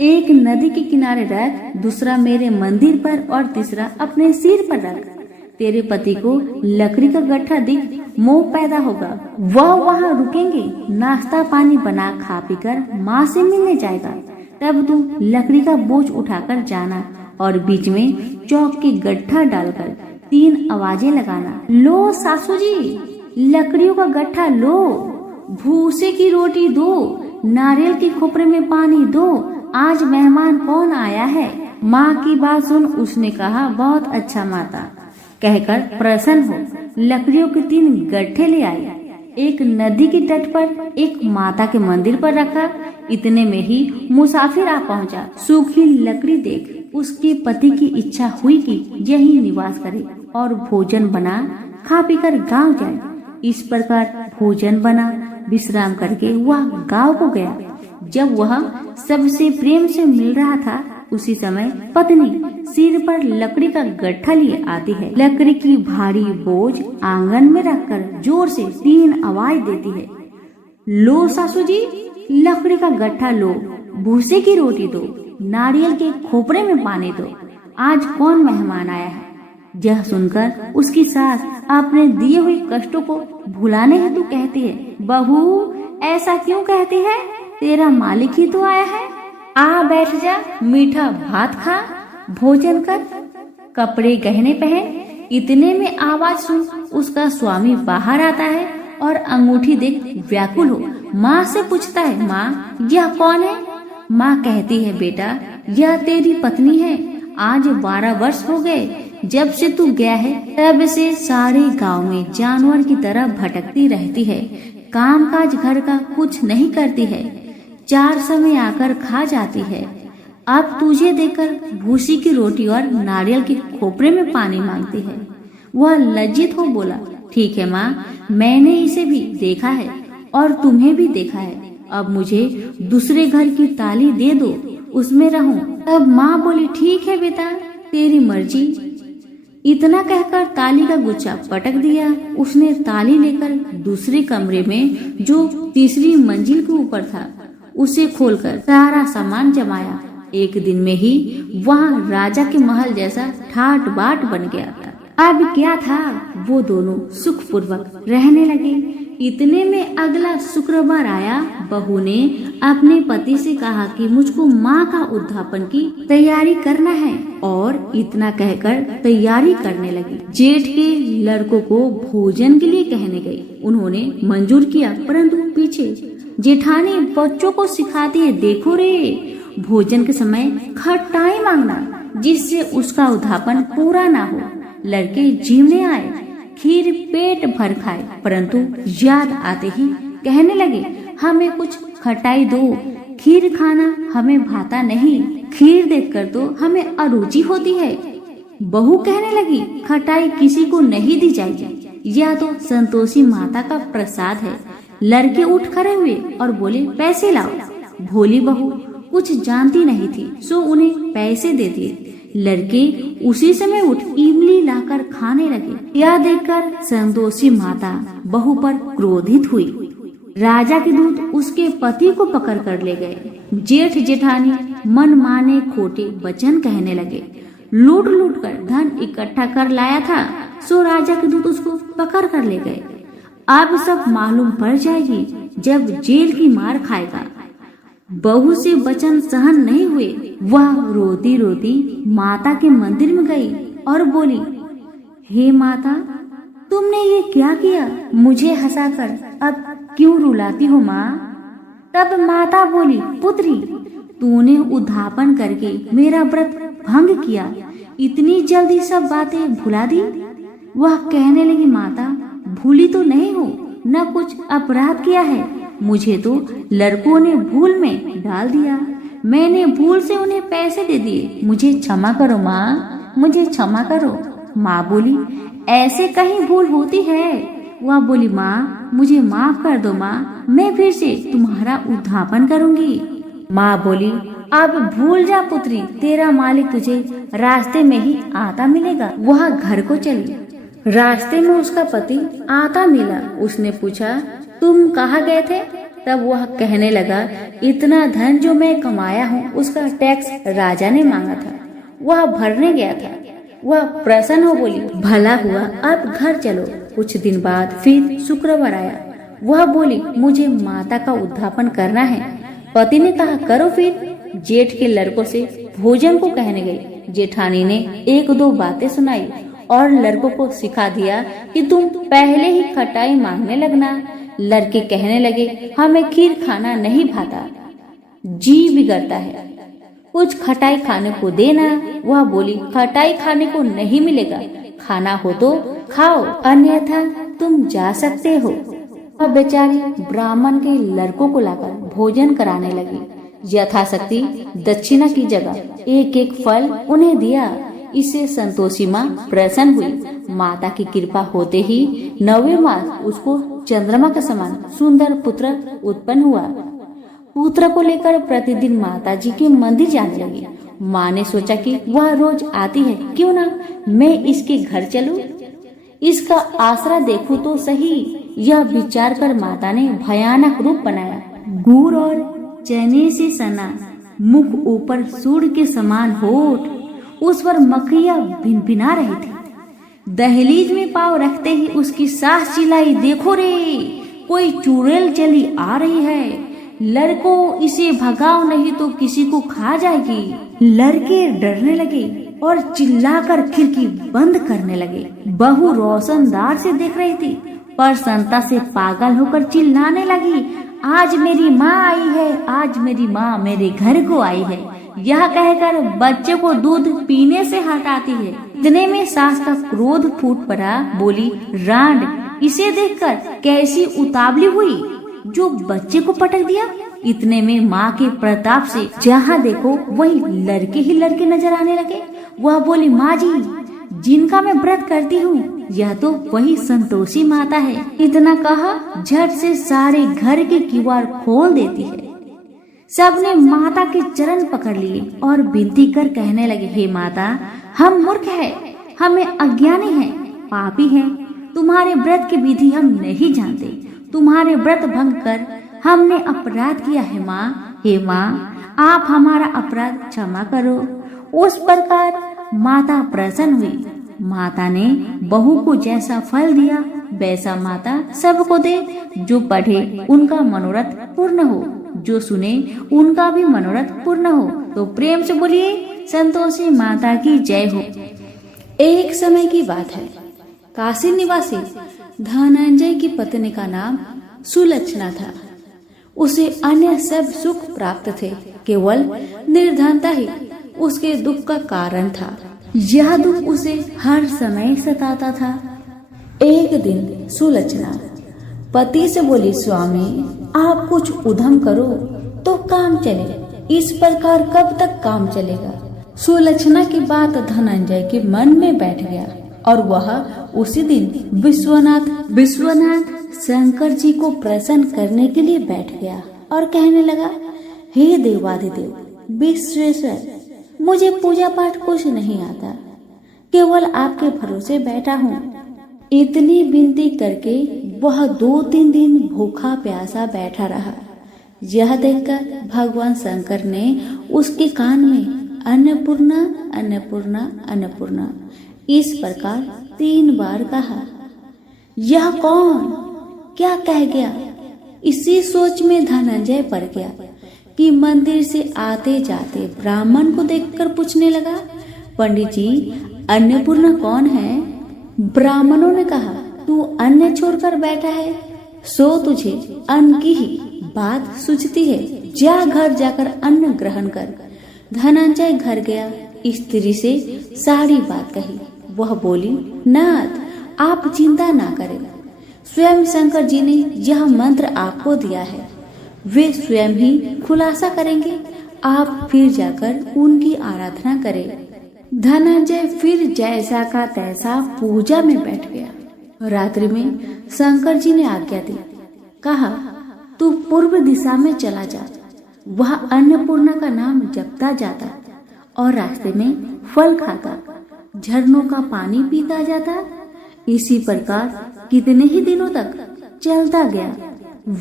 एक नदी के किनारे रख, दूसरा मेरे मंदिर पर और तीसरा अपने सिर पर रख। तेरे पति को लकड़ी का गट्ठा दिख मोह पैदा होगा, वह वहाँ रुकेंगे, नाश्ता पानी बना खा पी कर माँ से मिलने जाएगा। तब तू लकड़ी का बोझ उठाकर जाना और बीच में चौक के गट्ठा डालकर 3 आवाजें लगाना, लो सासू जी, लकड़ियों का गट्ठा लो, भूसे की रोटी दो, नारियल के खोपरे में पानी दो, आज मेहमान कौन आया है? माँ की बात सुन उसने कहा, बहुत अच्छा माता, कहकर प्रसन्न हो लकड़ियों के 3 गट्ठे ले आई, एक नदी के तट पर, एक माता के मंदिर पर रखा। इतने में ही मुसाफिर आ पहुंचा। सूखी लकड़ी देख उसके पति की इच्छा हुई कि यही निवास करे और भोजन बना खा पीकर गांव जाए। इस प्रकार भोजन बना, विश्राम करके वह गांव को गया। जब वह सबसे प्रेम से मिल रहा था, उसी समय पत्नी सिर पर लकड़ी का गट्ठा लिए आती है। लकड़ी की भारी बोझ आंगन में रखकर जोर से 3 आवाज देती है, लो सासू जी, लकड़ी का गट्ठा लो, भूसे की रोटी दो, नारियल के खोपरे में पानी दो, आज कौन मेहमान आया है? यह सुनकर उसकी सास अपने दिए हुए कष्टों को भुलाने हेतु कहती है, बहू ऐसा क्यों कहते हैं, तेरा मालिक ही तो आया है, आ बैठ जा, मीठा भात खा, भोजन कर, कपड़े गहने पहन। इतने में आवाज सुन उसका स्वामी बाहर आता है और अंगूठी देख व्याकुल हो माँ से पूछता है, माँ यह कौन है? माँ कहती है, बेटा यह तेरी पत्नी है, आज 12 वर्ष हो गए जब से तू गया है, तब से सारे गांव में जानवर की तरह भटकती रहती है, कामकाज घर का कुछ नहीं करती है, 4 समय आकर खा जाती है। अब तुझे देखकर भूसी की रोटी और नारियल के खोपरे में पानी मांगती है। वह लज्जित हो बोला, ठीक है माँ, मैंने इसे भी देखा है और तुम्हें भी देखा है, अब मुझे दूसरे घर की ताली दे दो, उसमें रहूं। तब माँ बोली, ठीक है बेटा, तेरी मर्जी। इतना कहकर ताली का गुच्छा पटक दिया। उसने ताली लेकर दूसरे कमरे में जो तीसरी मंजिल के ऊपर था उसे खोलकर सारा सामान जमाया। एक दिन में ही वहाँ राजा के महल जैसा ठाट बाट बन गया था। अब क्या था, वो दोनों सुखपूर्वक रहने लगे। इतने में अगला शुक्रवार आया। बहू ने अपने पति से कहा कि मुझको माँ का उद्यापन की तैयारी करना है, और इतना कहकर तैयारी करने लगी। जेठ के लड़कों को भोजन के लिए कहने गई। उन्होंने मंजूर किया, परंतु पीछे जेठानी बच्चों को सिखाती है, देखो रे, भोजन के समय खटाई मांगना, जिससे उसका उद्यापन पूरा ना हो। लड़के जीवने आए, खीर पेट भर खाए, परंतु याद आते ही कहने लगे, हमें कुछ खटाई दो, खीर खाना हमें भाता नहीं, खीर देखकर तो हमें अरुचि होती है। बहू कहने लगी, खटाई किसी को नहीं दी जाएगी, यह तो संतोषी माता का प्रसाद है। लड़के उठ खड़े हुए और बोले, पैसे लाओ। भोली बहू कुछ जानती नहीं थी, सो उन्हें पैसे दे दिए। लड़के उसी समय उठ इमली लाकर खाने लगे। यह देखकर संतोषी माता बहू पर क्रोधित हुई। राजा के दूत उसके पति को पकड़ कर ले गए। जेठ जेठानी मन माने खोटे वचन कहने लगे। लूट लूट कर धन इकट्ठा कर लाया था, सो राजा के दूत उसको पकड़ कर ले गए। अब सब मालूम पड़ जाएगी जब जेल की मार खाएगा। बहू से वचन सहन नहीं हुए। वह रोती रोती माता के मंदिर में गई और बोली, हे माता, तुमने ये क्या किया, मुझे हंसाकर अब क्यों रुलाती हो माँ? तब माता बोली, पुत्री, तूने उद्यापन करके मेरा व्रत भंग किया, इतनी जल्दी सब बातें भुला दी। वह कहने लगी, माता, भूली तो नहीं हो, न कुछ अपराध किया है, मुझे तो लड़कों ने भूल में डाल दिया, मैंने भूल से उन्हें पैसे दे दिए, मुझे क्षमा करो माँ, मुझे क्षमा करो। माँ बोली, ऐसे कहीं भूल होती है? वह बोली, माँ मुझे माफ कर दो माँ, मैं फिर से तुम्हारा उद्यापन करूंगी। माँ बोली, अब भूल जा पुत्री, तेरा मालिक तुझे रास्ते में ही आता मिलेगा। वह घर को चली। रास्ते में उसका पति आता मिला। उसने पूछा, तुम कहाँ गए थे? तब वह कहने लगा, इतना धन जो मैं कमाया हूँ उसका टैक्स राजा ने मांगा था, वह भरने गया था। वह प्रसन्न हो बोली, भला हुआ, अब घर चलो। कुछ दिन बाद फिर शुक्रवार आया। वह बोली, मुझे माता का उद्यापन करना है। पति ने कहा, करो फिर। जेठ के लड़कों से भोजन को कहने गई। जेठानी ने 1-2 बातें सुनाई और लड़कों को सिखा दिया कि तुम पहले ही खटाई मांगने लगना। लड़के कहने लगे, हमें खीर खाना नहीं भाता, जी बिगड़ता है, कुछ खटाई खाने को देना। वह बोली, खटाई खाने को नहीं मिलेगा, खाना हो तो खाओ, अन्यथा तुम जा सकते हो। वह बेचारी ब्राह्मण के लड़कों को लाकर भोजन कराने लगी। यथाशक्ति दक्षिणा की जगह 1-1 फल उन्हें दिया। इससे संतोषी माँ प्रसन्न हुई। माता की कृपा होते ही 9वें मास उसको चंद्रमा के समान सुंदर पुत्र उत्पन्न हुआ। पुत्र को लेकर प्रतिदिन माता जी के मंदिर जाने लगी। माँ ने सोचा कि वह रोज आती है, क्यों ना मैं इसके घर चलूं, इसका आसरा देखूं तो सही। यह विचार कर माता ने भयानक रूप बनाया। गुड़ और चने से सना मुख, ऊपर सूर्य के समान होठ, उस पर मक्खियां भिनभिना रही थी। दहलीज में पाँव रखते ही उसकी सास चिल्लाई, देखो रे, कोई चुड़ैल चली आ रही है, लड़कों इसे भगाओ नहीं तो किसी को खा जाएगी। लड़के डरने लगे और चिल्लाकर खिड़की बंद करने लगे। बहू रोशनदार से देख रही थी, पर संता से पागल होकर चिल्लाने लगी, आज मेरी माँ आई है, आज मेरी माँ मेरे घर को आई है। यह कहकर बच्चे को दूध पीने से हटाती है। इतने में सास का क्रोध फूट पड़ा, बोली, रांड, इसे देखकर कैसी उतावली हुई जो बच्चे को पटक दिया। इतने में माँ के प्रताप से जहाँ देखो वही लड़के ही लड़के नजर आने लगे। वह बोली, माँ जी, जिनका मैं व्रत करती हूँ यह तो वही संतोषी माता है। इतना कहा झट से सारे घर के किवाड़ खोल देती है। सबने माता के चरण पकड़ लिए और विनती कर कहने लगे, हे माता, हम मूर्ख हैं, हमें अज्ञानी हैं, पापी हैं, तुम्हारे व्रत की विधि हम नहीं जानते, तुम्हारे व्रत भंग कर हमने अपराध किया है माँ। हे माँ, आप हमारा अपराध क्षमा करो। उस प्रकार माता प्रसन्न हुई। माता ने बहू को जैसा फल दिया वैसा माता सबको दे। जो पढ़े उनका मनोरथ पूर्ण हो, जो सुने उनका भी मनोरथ पूर्ण हो। तो प्रेम से बोलिए, संतोषी माता की जय हो। एक समय की बात है, काशी निवासी धनंजय की पत्नी का नाम सुलक्षणा था। उसे अन्य सब सुख प्राप्त थे, केवल निर्धनता ही उसके दुख का कारण था। यह दुख उसे हर समय सताता था। एक दिन सुलक्षणा पति से बोली, स्वामी, आप कुछ उद्यम करो तो काम चले, इस प्रकार कब तक काम चलेगा। सुलक्षणा की बात धनंजय के मन में बैठ गया और वह उसी दिन विश्वनाथ शंकर जी को प्रसन्न करने के लिए बैठ गया और कहने लगा, हे देवाधिदेव विश्वेश्वर, मुझे पूजा पाठ कुछ नहीं आता, केवल आपके भरोसे बैठा हूँ। इतनी विनती करके वह 2-3 दिन भूखा प्यासा बैठा रहा। यह देखकर भगवान शंकर ने उसके कान में अन्नपूर्णा अन्नपूर्णा अन्नपूर्णा इस प्रकार 3 बार कहा। यह कौन क्या कह गया? इसी सोच में धनंजय पड़ गया कि मंदिर से आते जाते ब्राह्मण को देखकर पूछने लगा, पंडित जी, अन्नपूर्णा कौन है? ब्राह्मणों ने कहा, तू अन्न छोड़कर बैठा है, सो तुझे अन्न की ही बात सूझती है, जा घर जाकर अन्न ग्रहण कर। धनंजय घर गया, स्त्री से सारी बात कही। वह बोली, नाथ, आप चिंता ना करें, स्वयं शंकर जी ने यह मंत्र आपको दिया है, वे स्वयं ही खुलासा करेंगे, आप फिर जाकर उनकी आराधना करें। धनंजय फिर जैसा का तैसा पूजा में बैठ गया। रात्रि में शंकर जी ने आज्ञा दी, कहा, तू पूर्व दिशा में चला जा, वह अन्नपूर्णा का नाम जपता जाता और रास्ते में फल खाता, झरनों का पानी पीता जाता। इसी प्रकार कितने ही दिनों तक चलता गया।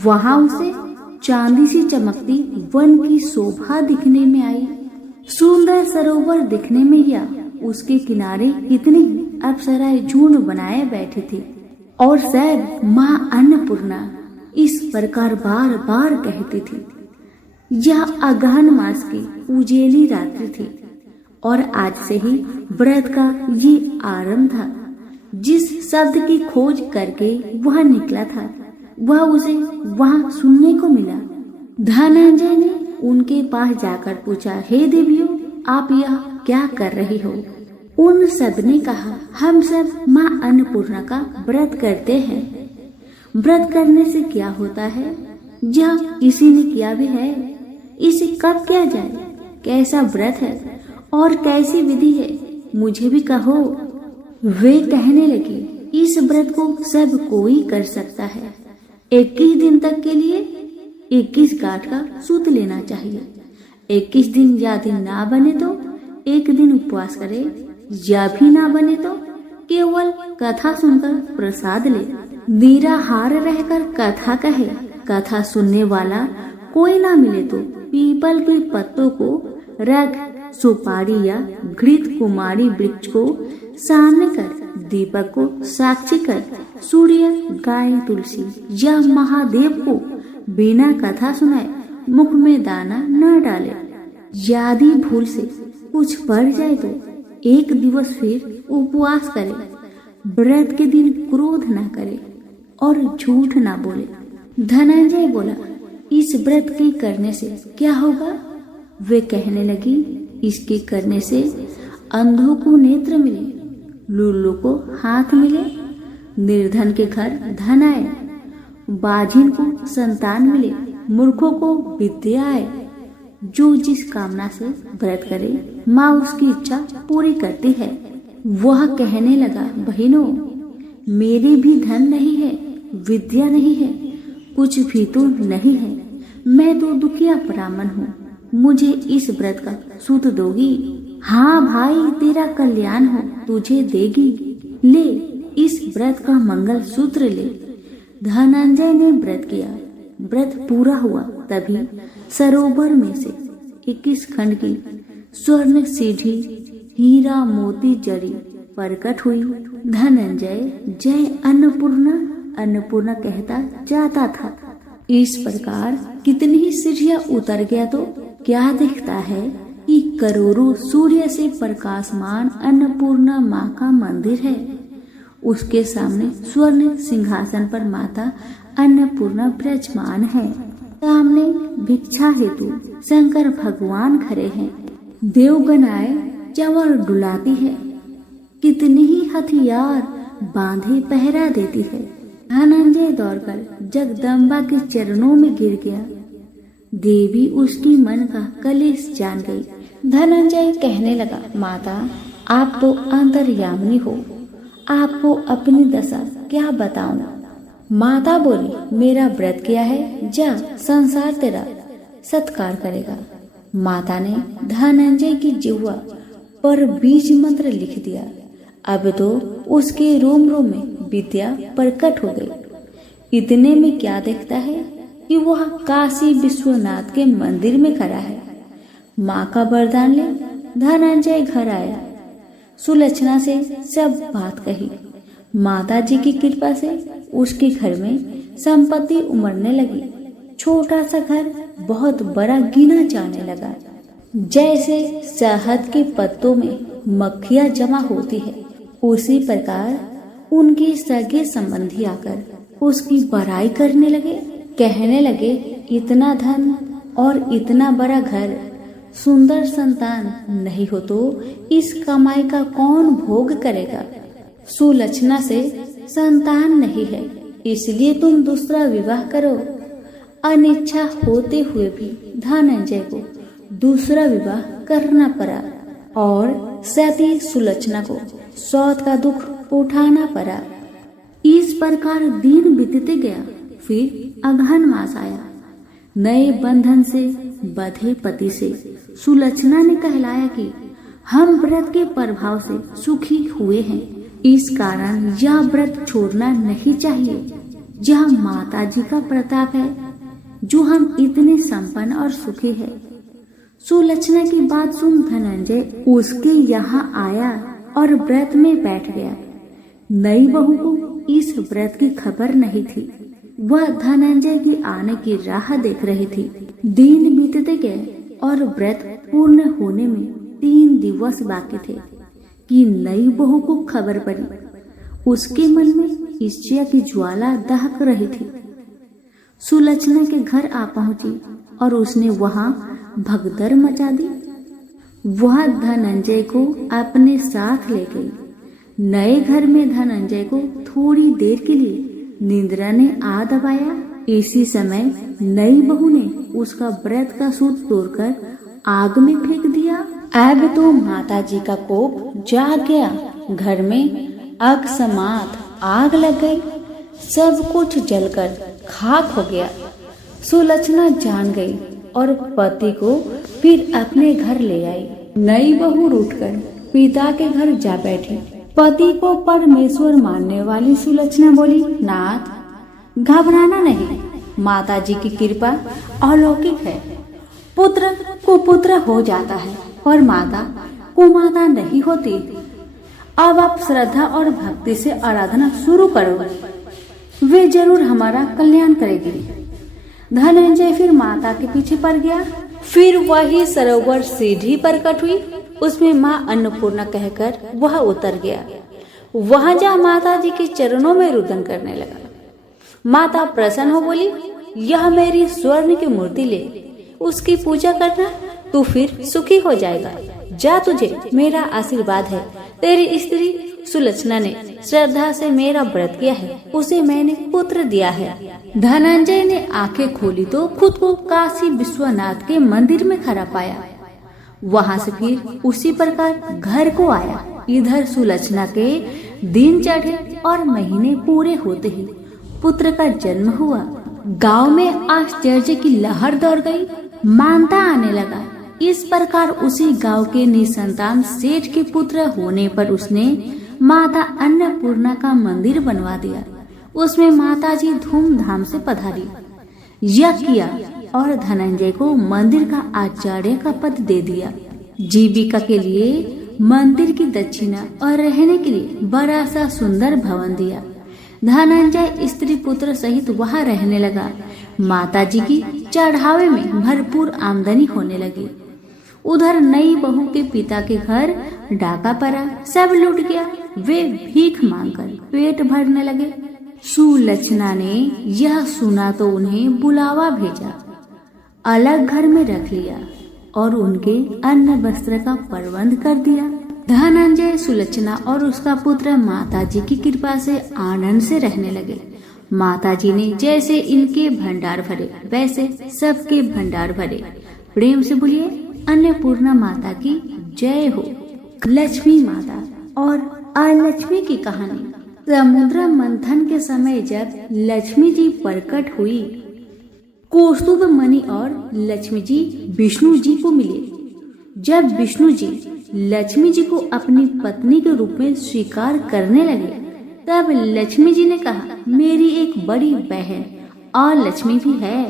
वहां उसे चांदी सी चमकती वन की शोभा दिखने में आई। सुंदर सरोवर दिखने में या उसके किनारे कितनी अप्सराएं झुंड बनाए बैठी थी और सब माँ अन्नपूर्णा इस प्रकार बार बार कहती थी। यह अगहन मास की उजेली रात्रि थी और आज से ही व्रत का ये आरंभ था। जिस शब्द की खोज करके वह निकला था वह उसे वहां सुनने को मिला। धनंजय ने उनके पास जाकर पूछा, हे देवियों, आप यह क्या कर रही हो? उन सब ने कहा, हम सब माँ अन्नपूर्णा का व्रत करते हैं। व्रत करने से क्या होता है? यह किसी ने किया भी है, इसे कब किया जाए, कैसा व्रत है और कैसी विधि है, मुझे भी कहो। वे कहने लगे, इस व्रत को सब कोई कर सकता है। 21 दिन तक के लिए 21 गांठ का सूत लेना चाहिए। 21 दिन या दिन ना बने तो 1 दिन उपवास करे, या भी ना बने तो केवल कथा सुनकर प्रसाद ले। निराहार रहकर कथा कहे, कथा सुनने वाला कोई ना मिले तो पीपल के पत्तों को रख, सुपारी या घृत कुमारी वृक्ष को सामने कर दीपक को साक्षी कर सूर्य, गाय, तुलसी या महादेव को बिना कथा सुनाए मुख में दाना न डाले। यदि भूल से कुछ पड़ जाए तो एक दिवस फिर उपवास करे। व्रत के दिन क्रोध न करे और झूठ न बोले। धनंजय बोला, इस व्रत के करने से क्या होगा? वे कहने लगी, इसके करने से अंधों को नेत्र मिले, लूलू को हाथ मिले, निर्धन के घर धन आए, बाझिन को संतान मिले, मूर्खों को विद्या आए। जो जिस कामना से व्रत करे माँ उसकी इच्छा पूरी करती है। वह कहने लगा, बहनों, मेरे भी धन नहीं है, विद्या नहीं है, कुछ भी तो नहीं है। मैं तो दुखिया ब्राह्मण हूँ, मुझे इस व्रत का सूत दोगी? हाँ भाई, तेरा कल्याण हो, तुझे देगी। ले इस व्रत का मंगल सूत्र ले। धनंजय ने व्रत किया। व्रत पूरा हुआ तभी सरोवर में से 21 खंड की स्वर्ण सीढ़ी हीरा मोती जड़ी प्रकट हुई। धनंजय जय अन्नपूर्णा अन्नपूर्णा कहता जाता था। इस प्रकार कितनी ही सीढ़ियां उतर गया तो क्या दिखता है कि करोड़ों सूर्य से प्रकाशमान अन्नपूर्णा माँ का मंदिर है। उसके सामने स्वर्ण सिंहासन पर माता अन्नपूर्णा विराजमान है। सामने भिक्षा हेतु शंकर भगवान खड़े हैं। देवगनाएं चंवर डुलाती है। कितनी ही हथियार बांधे पहरा देती है। धनंजय दौड़कर जगदम्बा के चरणों में गिर गया। देवी उसकी मन का कलेश जान गई। धनंजय कहने लगा, माता, आप तो अंतर्यामिनी हो, आपको अपनी दशा क्या बताऊं? माता बोली, मेरा व्रत किया है, जा, संसार तेरा सत्कार करेगा। माता ने धनंजय की जिह्वा पर बीज मंत्र लिख दिया। अब तो उसके रोम रोम में विद्या प्रकट हो गई। इतने में क्या देखता है कि वह काशी विश्वनाथ के मंदिर में खड़ा है। माँ का वरदान ले धनंजय घर आया। सुलक्षणा से सब बात कही। माता जी की कृपा से उसके घर में संपत्ति उमड़ने लगी। छोटा सा घर बहुत बड़ा गिना जाने लगा। जैसे शहद के पत्तों में मक्खियां जमा होती है, उसी प्रकार उनके सगे संबंधी आकर उसकी बड़ाई करने लगे। कहने लगे, इतना धन और इतना बड़ा घर, सुंदर संतान नहीं हो तो इस कमाई का कौन भोग करेगा? सुलक्षणा से संतान नहीं है, इसलिए तुम दूसरा विवाह करो। अनिच्छा होते हुए भी धनंजय को दूसरा विवाह करना पड़ा और सती सुलक्षणा को सौत का दुख उठाना पड़ा। इस प्रकार दिन बीतते गया। फिर अगहन मास आया। नए बंधन से बंधे पति से सुलक्षणा ने कहलाया कि हम व्रत के प्रभाव से सुखी हुए हैं, इस कारण यह व्रत छोड़ना नहीं चाहिए। यह माता जी का प्रताप है जो हम इतने संपन्न और सुखी है। सुलक्षणा की बात सुन धनंजय उसके यहाँ आया और व्रत में बैठ गया। नई बहू को इस व्रत की खबर नहीं थी। वह धनंजय के आने की राह देख रही थी। दिन बीतते गए और व्रत पूर्ण होने में 3 दिवस बाकी थे कि नई बहू को खबर पड़ी। उसके मन में ईर्ष्या की ज्वाला दहक रही थी। सुलक्षणा के घर आ पहुंची और उसने वहां भगदड़ मचा दी। वह धनंजय को अपने साथ ले गई। नए घर में धनंजय को थोड़ी देर के लिए निद्रा ने आ दबाया। इसी समय नई बहू ने उसका व्रत का सूत तोड़कर आग में फेंक दिया। अब तो माता जी का कोप जाग गया। घर में अकस्मात आग लग गई। सब कुछ जलकर खाक हो गया। सुलक्षणा जान गई और पति को फिर अपने घर ले आई। नई बहू उठकर पिता के घर जा बैठी। पति को परमेश्वर मानने वाली सुलक्षणा बोली, नाथ, घबराना नहीं, माता जी की कृपा अलौकिक है। पुत्र कुपुत्र हो जाता है और माता कुमाता नहीं होती। अब आप श्रद्धा और भक्ति से आराधना शुरू करो, वे जरूर हमारा कल्याण करेगी। धनंजय फिर माता के पीछे पड़ गया। फिर वही सरोवर सीढ़ी पर कट हुई, उसमें माँ अन्नपूर्णा कहकर वह उतर गया। वहां जा माता जी के चरणों में रुदन करने लगा। माता प्रसन्न हो बोली, यह मेरी स्वर्ण की मूर्ति ले, उसकी पूजा करना, तू फिर सुखी हो जाएगा। जा, तुझे मेरा आशीर्वाद है। तेरी स्त्री सुलक्षणा ने श्रद्धा से मेरा व्रत किया है, उसे मैंने पुत्र दिया है। धनंजय ने आंखें खोली तो खुद को काशी विश्वनाथ के मंदिर में खड़ा पाया। वहां से फिर उसी प्रकार घर को आया। इधर सुलक्षणा के दिन चढ़े और महीने पूरे होते ही पुत्र का जन्म हुआ। गांव में आश्चर्य की लहर दौड़ गई, मानता आने लगा। इस प्रकार उसी गांव के निसंतान सेठ के पुत्र होने पर उसने माता अन्नपूर्णा का मंदिर बनवा दिया। उसमें माता जी धूमधाम से पधारी, यज्ञ किया और धनंजय को मंदिर का आचार्य का पद दे दिया। जीविका के लिए मंदिर की दक्षिणा और रहने के लिए बड़ा सा सुंदर भवन दिया। धनंजय स्त्री पुत्र सहित वहां रहने लगा। माता जी की चढ़ावे में भरपूर आमदनी होने लगी। उधर नई बहू के पिता के घर डाका पड़ा, सब लूट गया। वे भीख मांगकर पेट भरने लगे। सुलक्षणा ने यह सुना तो उन्हें बुलावा भेजा, अलग घर में रख लिया और उनके अन्न वस्त्र का प्रबंध कर दिया। धनंजय, सुलक्षणा और उसका पुत्र माता जी की कृपा से आनंद से रहने लगे। माता जी ने जैसे इनके भंडार भरे वैसे सबके भंडार भरे। प्रेम से बोलिए अन्नपूर्णा माता की जय हो। लक्ष्मी माता और अलक्ष्मी की कहानी। समुद्र मंथन के समय जब लक्ष्मी जी प्रकट हुई, कौस्तुभ मणि और लक्ष्मी जी विष्णु जी को मिले। जब विष्णु जी लक्ष्मी जी को अपनी पत्नी के रूप में स्वीकार करने लगे, तब लक्ष्मी जी ने कहा, मेरी एक बड़ी बहन और लक्ष्मी भी है,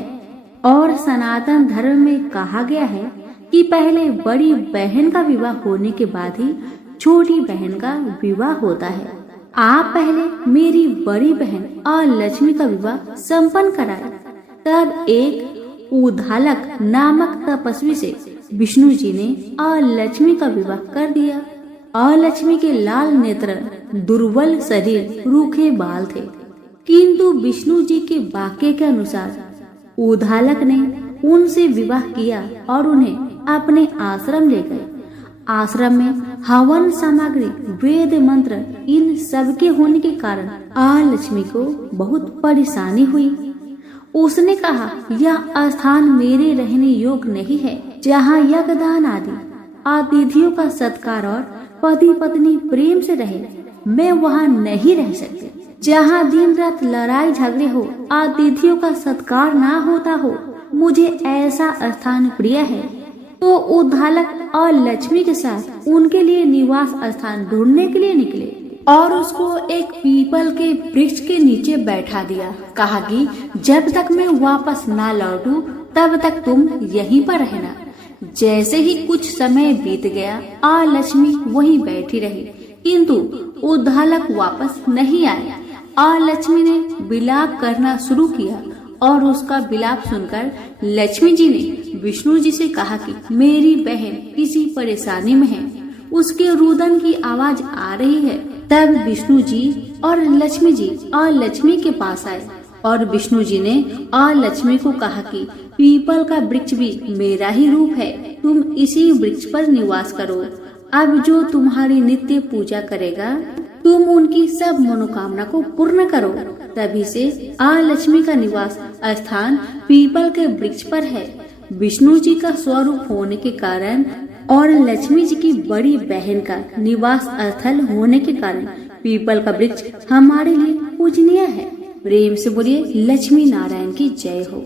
और सनातन धर्म में कहा गया है कि पहले बड़ी बहन का विवाह होने के बाद ही छोटी बहन का विवाह होता है। आप पहले मेरी बड़ी बहन और लक्ष्मी का विवाह संपन्न कराए। तब एक उद्धालक नामक तपस्वी से विष्णु जी ने और लक्ष्मी का विवाह कर दिया। और लक्ष्मी के लाल नेत्र, दुर्बल शरीर, रूखे बाल थे, किंतु विष्णु जी के वाक्य के अनुसार उद्धालक ने उनसे विवाह किया और उन्हें अपने आश्रम ले गए। आश्रम में हवन सामग्री, वेद मंत्र, इन सब के होने के कारण लक्ष्मी को बहुत परेशानी हुई। उसने कहा, यह स्थान मेरे रहने योग्य नहीं है, जहाँ यज्ञदान आदि अतिथियों का सत्कार और पति पत्नी प्रेम से रहे, मैं वहाँ नहीं रह सकती। जहाँ दिन रात लड़ाई झगड़े हो, अतिथियों का सत्कार ना होता हो, मुझे ऐसा स्थान प्रिय है। तो उद्धालक और लक्ष्मी के साथ उनके लिए निवास स्थान ढूंढने के लिए निकले और उसको एक पीपल के वृक्ष के नीचे बैठा दिया। कहा कि जब तक मैं वापस ना लौटूं तब तक तुम यहीं पर रहना। जैसे ही कुछ समय बीत गया, लक्ष्मी वहीं बैठी रही, किंतु उद्धालक वापस नहीं आया। लक्ष्मी ने विलाप करना शुरू किया और उसका विलाप सुनकर लक्ष्मी जी ने विष्णु जी से कहा कि मेरी बहन किसी परेशानी में है, उसके रुदन की आवाज आ रही है। तब विष्णु जी और लक्ष्मी जी लक्ष्मी के पास आए और विष्णु जी ने लक्ष्मी को कहा कि पीपल का वृक्ष भी मेरा ही रूप है, तुम इसी वृक्ष पर निवास करो। अब जो तुम्हारी नित्य पूजा करेगा, तुम उनकी सब मनोकामना को पूर्ण करो। तभी से लक्ष्मी का निवास स्थान पीपल के वृक्ष पर है। विष्णु जी का स्वरूप होने के कारण और लक्ष्मी जी की बड़ी बहन का निवास स्थल होने के कारण पीपल का वृक्ष हमारे लिए पूजनीय है। प्रेम से बोलिए लक्ष्मी नारायण की जय हो।